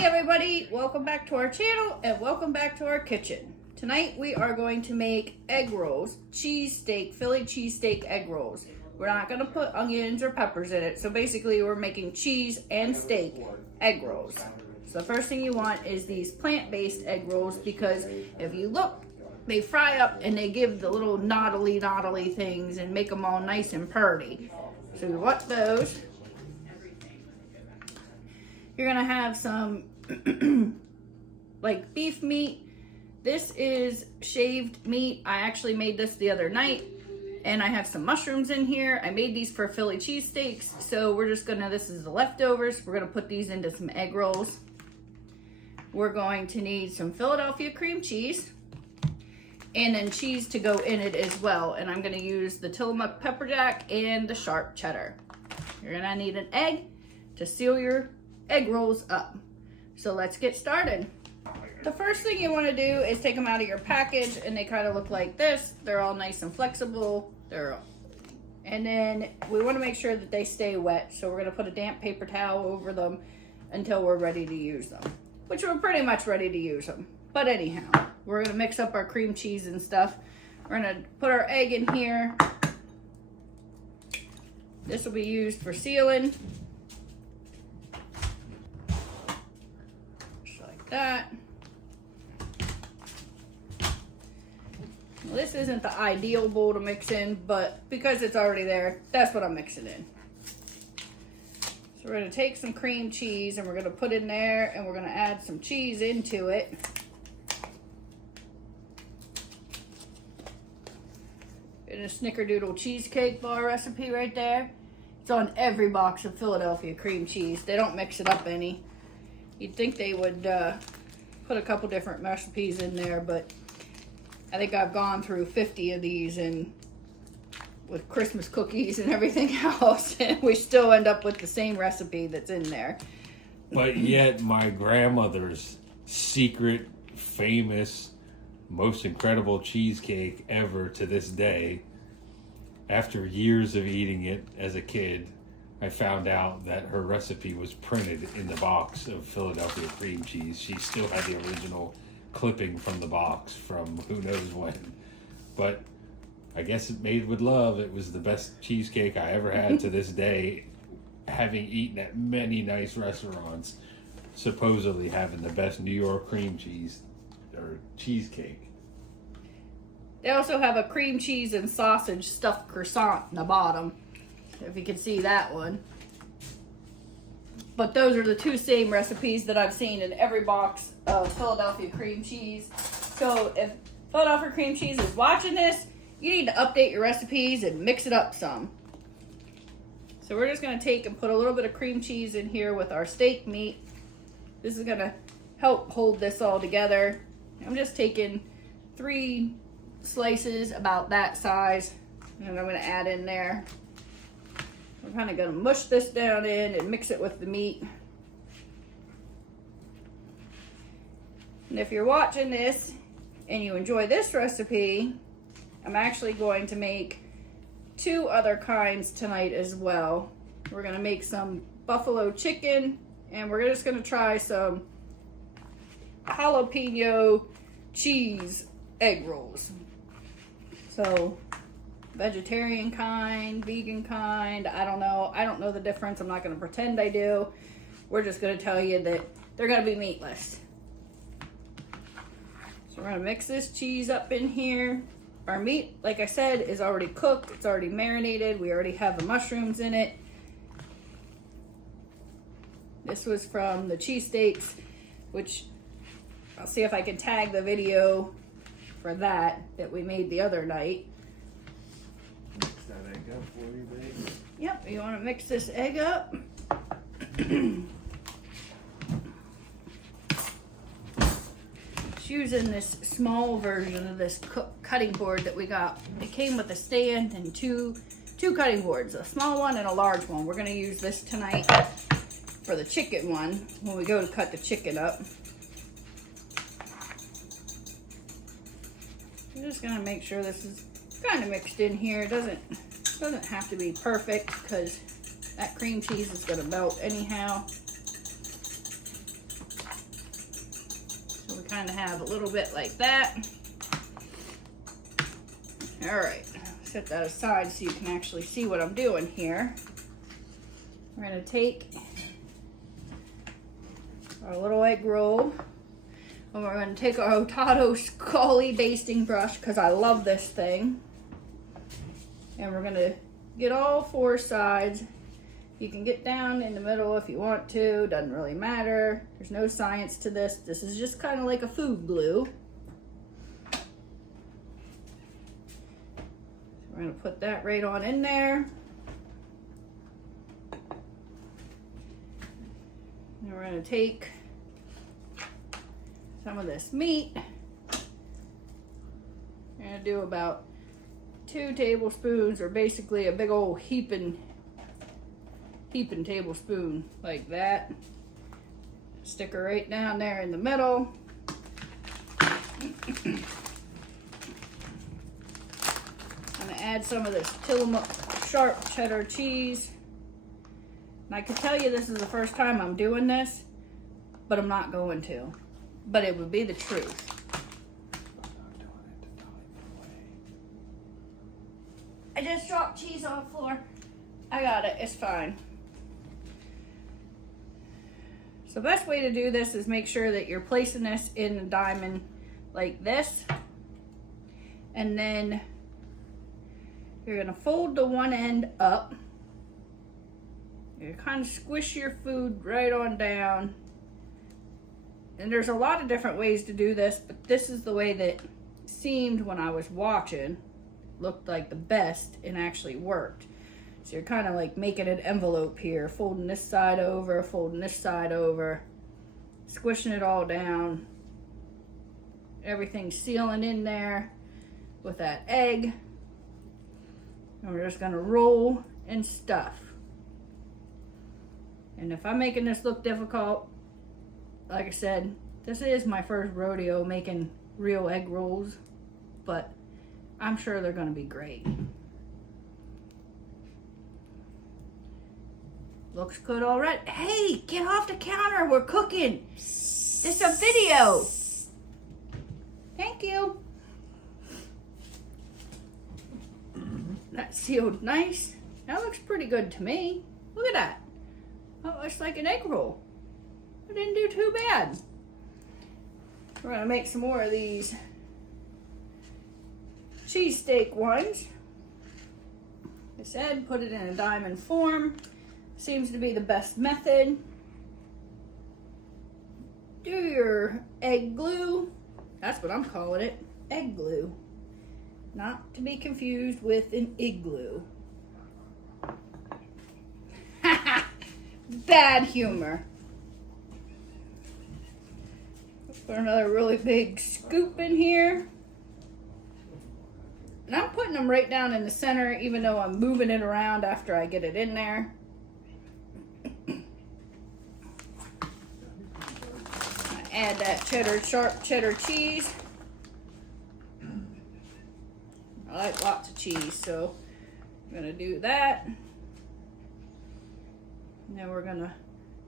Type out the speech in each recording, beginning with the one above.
Hey everybody, welcome back to our channel and welcome back to our kitchen. Tonight we are going to make egg rolls, cheesesteak, Philly cheesesteak egg rolls. We're not going to put onions or peppers in it, so basically we're making cheese and steak egg rolls. So the first thing you want is these plant-based egg rolls because if you look, they fry up and they give the little knoddly things and make them all nice and purty. So you want those. You're gonna have some like beef meat. This is shaved meat. I actually made this the other night, and I have some mushrooms in here. I made these for Philly cheesesteaks, so we're just gonna, this is the leftovers. We're gonna put these into some egg rolls. We're going to need some Philadelphia cream cheese, and then cheese to go in it as well. And I'm gonna use the Tillamook pepper jack and the sharp cheddar. You're gonna need an egg to seal your egg rolls up. So let's get started. The first thing you want to do is take them out of your package, and they kind of look like this. They're all nice and flexible. And then we want to make sure that they stay wet. So we're going to put a damp paper towel over them until we're ready to use them, which we're pretty much ready to use them. But anyhow, we're going to mix up our cream cheese and stuff. We're going to put our egg in here. This will be used for sealing. That. Well, this isn't the ideal bowl to mix in, but because it's already there, that's what I'm mixing in. So we're going to take some cream cheese and we're going to put in there, and we're going to add some cheese into it. And a snickerdoodle cheesecake bar recipe right there. It's on every box of Philadelphia cream cheese. They don't mix it up any. You'd think they would put a couple different recipes in there, but I think I've gone through 50 of these and with Christmas cookies and everything else, and we still end up with the same recipe that's in there. But yet my grandmother's secret, famous, most incredible cheesecake ever to this day, after years of eating it as a kid, I found out that her recipe was printed in the box of Philadelphia cream cheese. She still had the original clipping from the box from who knows when. But I guess it made with love. It was the best cheesecake I ever had to this day, having eaten at many nice restaurants, supposedly having the best New York cream cheese or cheesecake. They also have a cream cheese and sausage stuffed croissant in the bottom, if you can see that one. But those are the two same recipes that I've seen in every box of Philadelphia cream cheese. So if Philadelphia cream cheese is watching this, you need to update your recipes and mix it up some. So we're just going to take and put a little bit of cream cheese in here with our steak meat. This is going to help hold this all together. I'm just taking 3 slices about that size, and I'm going to add in there. We're kind of going to mush this down in and mix it with the meat. And if you're watching this and you enjoy this recipe, I'm actually going to make 2 other kinds tonight as well. We're going to make some buffalo chicken, and we're just going to try some jalapeno cheese egg rolls. So vegetarian kind, vegan kind, I don't know. I don't know the difference. I'm not going to pretend I do. We're just going to tell you that they're going to be meatless. So we're going to mix this cheese up in here. Our meat, like I said, is already cooked. It's already marinated. We already have the mushrooms in it. This was from the cheesesteaks, which I'll see if I can tag the video for that we made the other night. Mix that egg up for you, babe. Yep, you want to mix this egg up. Just using this small version of this cutting board that we got. It came with a stand and two cutting boards, a small one and a large one. We're going to use this tonight for the chicken one when we go to cut the chicken up. I'm just going to make sure this is kind of mixed in here. It doesn't have to be perfect because that cream cheese is going to melt anyhow. kind of have a little bit like that. All right, set that aside so you can actually see what I'm doing here. We're gonna take our little egg roll, and we're gonna take our Otato Scully basting brush, because I love this thing. And we're gonna get all 4 sides. You can get down in the middle if you want to, doesn't really matter. There's no science to this. This is just kind of like a food glue. So we're gonna put that right on in there. And we're gonna take some of this meat. We're gonna do about 2 tablespoons, or basically a big old heaping tablespoon like that. Stick her right down there in the middle. I'm gonna add some of this Tillamook sharp cheddar cheese. And I could tell you this is the first time I'm doing this, but I'm not going to. But it would be the truth. I just dropped cheese on the floor. I got it, it's fine. So the best way to do this is make sure that you're placing this in a diamond like this. And then you're gonna fold the one end up. You kind of squish your food right on down. And there's a lot of different ways to do this, but this is the way that seemed when I was watching. Looked like the best and actually worked. So you're kind of like making an envelope here, folding this side over, folding this side over, squishing it all down. Everything's sealing in there with that egg. And we're just gonna roll and stuff. And if I'm making this look difficult, like I said, this is my first rodeo making real egg rolls, but I'm sure they're gonna be great. Looks good already. Hey, get off the counter, we're cooking. It's a video. Thank you. That's sealed nice. That looks pretty good to me. Look at that. That looks like an egg roll. I didn't do too bad. We're gonna make some more of these cheesesteak ones. Like I said, put it in a diamond form. Seems to be the best method. Do your egg glue. That's what I'm calling it, egg glue. Not to be confused with an igloo. Bad humor. Put another really big scoop in here. And I'm putting them right down in the center, even though I'm moving it around after I get it in there. I add that sharp cheddar cheese. I like lots of cheese, so I'm gonna do that. And then we're gonna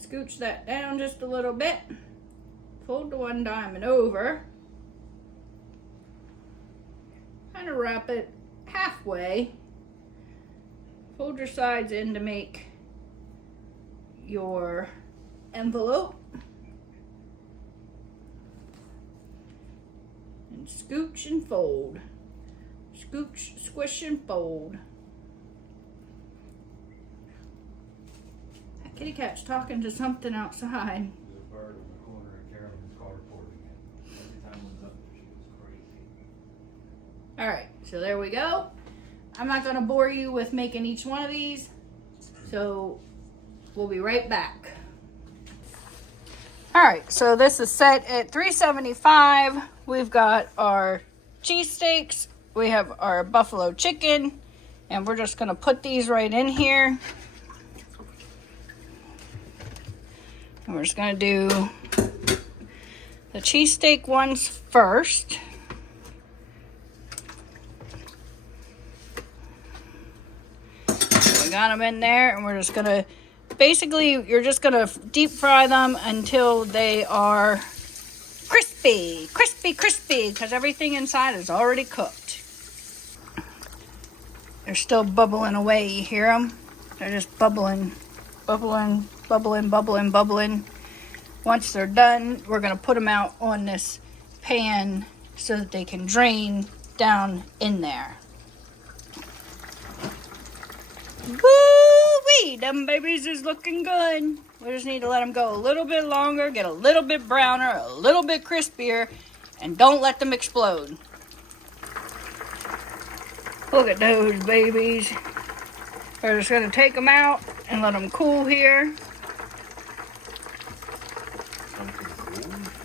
scooch that down just a little bit. Fold the one diamond over. Kind of wrap it halfway. Fold your sides in to make your envelope. And scooch and fold. Scooch, squish, and fold. That kitty cat's talking to something outside. There's a bird in the corner and Carolyn's car reporting it. Every time I was up there, she was crazy. Alright, so there we go. I'm not going to bore you with making each one of these, so we'll be right back. Alright, so this is set at $3.75. We've got our cheesesteaks, we have our buffalo chicken, and we're just going to put these right in here. And we're just going to do the cheesesteak ones first. So we got them in there, and we're just going to, basically, you're just going to deep fry them until they are crispy, crispy, crispy, because everything inside is already cooked. They're still bubbling away, you hear them? They're just bubbling, bubbling, bubbling, bubbling, bubbling. Once they're done, we're going to put them out on this pan so that they can drain down in there. Woo-wee! Them babies is looking good. We just need to let them go a little bit longer, get a little bit browner, a little bit crispier, and don't let them explode. Look at those babies. We're just going to take them out and let them cool here.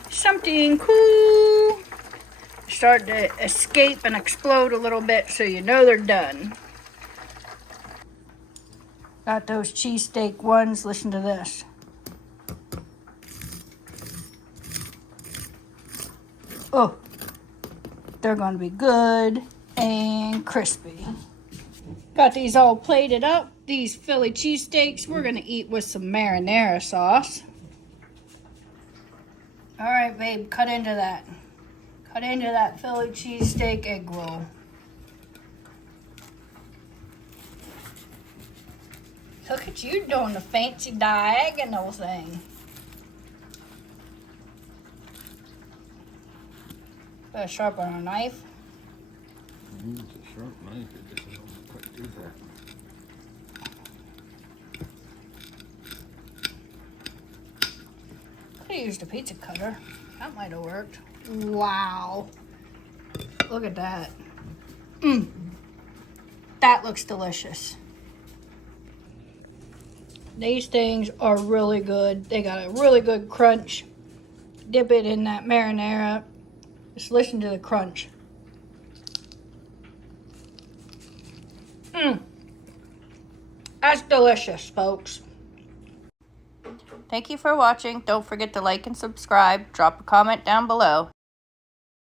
Something cool. Start to escape and explode a little bit so you know they're done. Got those cheesesteak ones. Listen to this. Oh, they're going to be good and crispy. Got these all plated up. These Philly cheesesteaks we're going to eat with some marinara sauce. All right, babe, cut into that. Cut into that Philly cheesesteak egg roll. Look at you doing the fancy diagonal thing. Better sharpen our knife. It's a sharp knife. It doesn't quite do that. Could have used a pizza cutter. That might have worked. Wow. Look at that. That looks delicious. These things are really good. They got a really good crunch. Dip it in that marinara. Just listen to the crunch. That's delicious, folks. Thank you for watching. Don't forget to like and subscribe. Drop a comment down below.